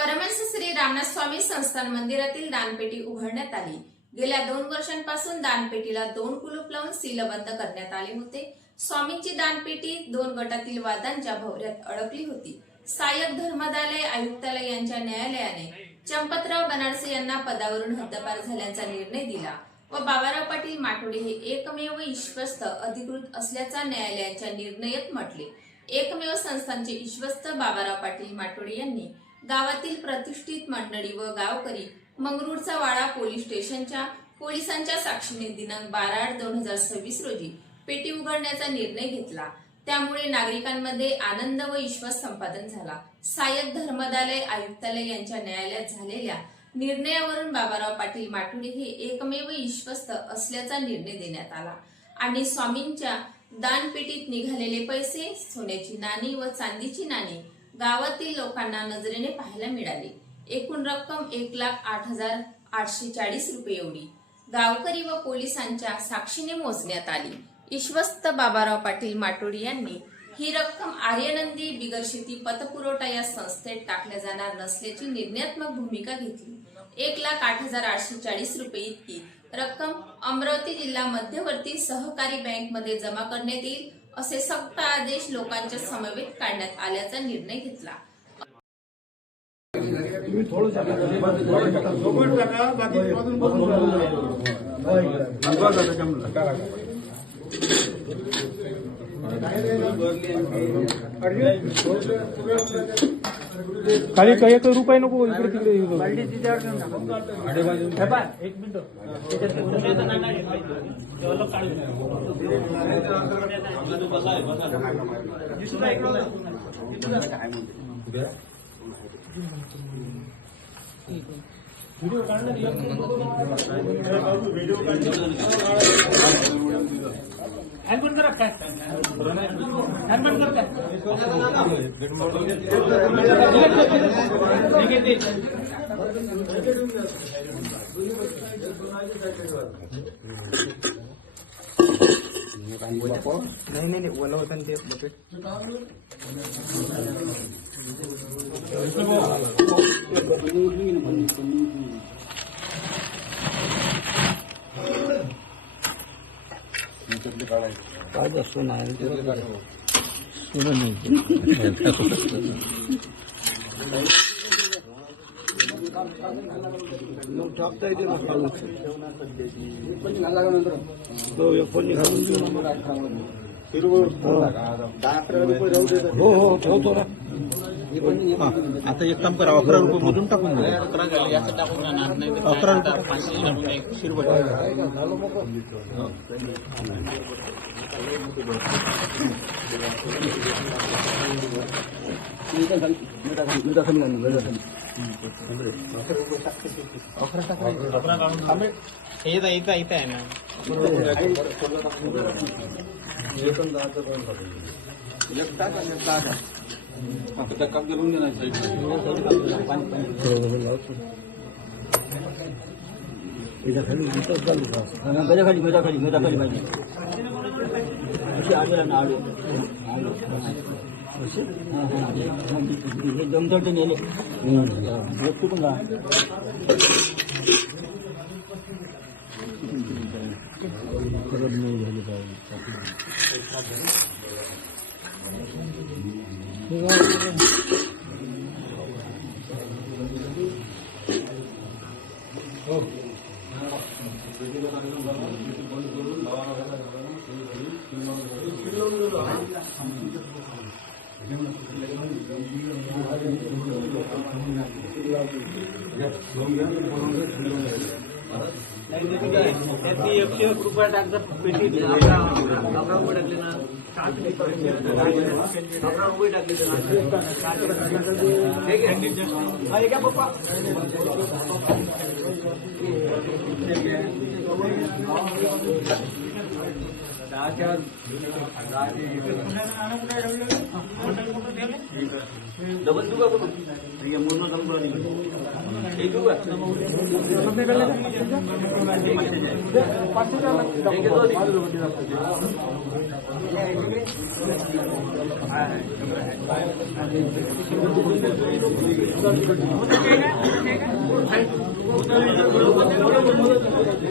परमहंस श्री रामनाथ स्वामी संस्थान मंदिरातील दानपेटी उघडण्यात आली। गेल्या 2 वर्षांपासून दानपेटीला 2 कुलूप लावून सीलबंद करण्यात आले होते। स्वामींची दानपेटी 2 गटातील वादांच्या भोवऱ्यात अडकली होती। सहाय्यक धर्मादाय आयुक्तालय यांच्या न्यायालयाने चंपतराव बनारसे यांना पदावरून हद्दपार झाल्याचा निर्णय दिला व बाबाराव पाटील माटोडे हे एकमेव विश्वस्त अधिकृत असल्याचा न्यायालयाच्या निर्णयात म्हटले। एकमेव संस्थांचे विश्वस्त बाबाराव पाटील माटोडे यांनी गावातील प्रतिष्ठित मंडळी व गावकरी मंगरुळचा वाडा पोलीस स्टेशनच्या पोलिसांच्या साक्षीने दिनांक 12/8/2026 रोजी पेटी उघडण्याचा निर्णय घेतला। त्यामुळे नागरिकांमध्ये आनंद व विश्वास संपादन झाला। सहाय्यक धर्मादाय आयुक्तालय यांच्या न्यायालयात झालेल्या निर्णयावरून बाबाराव पाटील माटोडे हे एकमेव विश्वस्त असल्याचा निर्णय देण्यात आला आणि स्वामींच्या दानपेटीत निघालेले पैसे, सोन्याची नाणी व चांदीची नाणी गावातील लोकांना नजरेने पाहायला मिळाली। एकूण रक्कम 1,08,840 रुपये एवढी गावकरी व पोलिसांच्या साक्षीने मोजण्यात आली। विश्वस्त बाबाराव पाटील माटोडे यांनी ही रक्कम आर्यनंदी बिगर शेती पतपुरवठा या संस्थेत टाकल्या जाणार नसल्याची निर्णयात्मक भूमिका घेतली। 1,08,840 रुपये इतकी रक्कम अमरावती जिल्हा मध्यवर्ती सहकारी बँक मध्ये जमा करण्यात येईल असे सक्त आदेश लोकांच्या समवेत काढण्यात आल्याचा निर्णय घेतला। खाली काही रुपये नको इकडे तिकडे एक मिनिट व्हिडिओ काढणार हॅन्ड करा काय हॅन्ड कर काय नाही ओला होता ते बकेट काय जास्त नाही टाकता येते ना हो ठेवतो ना आता एक काम करा 11 रुपये मधून टाकून द्या 11 इथं आहे ना काम करून देणार दमदटे नेले खरब नाही झाली पाहिजे ₹1 टाकतात पेटी ₹11 टाकले ना ₹11 टाकले का पप्पा डबल देऊ का आपण? ठीक आहे, मूर्ण डबल एक देऊ का? एक दोन.